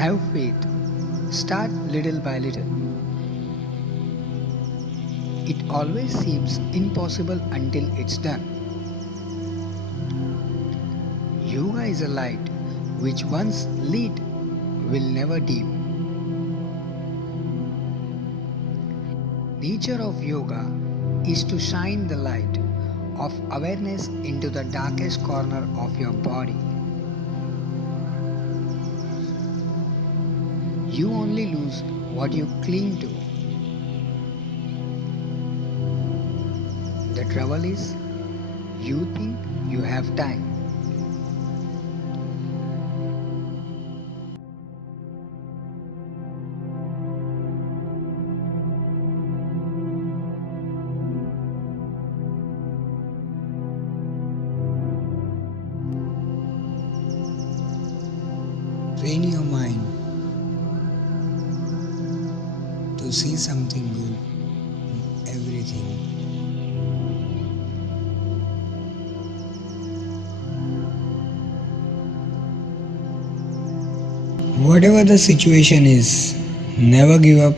Have faith. Start little by little. It always seems impossible until it's done. Yoga is a light which once lit will never dim. Nature of yoga is to shine the light of awareness into the darkest corner of your body. You only lose what you cling to. The trouble is, you think you have time. Train your mind to see something good in everything. Whatever the situation is, never give up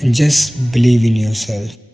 and just believe in yourself.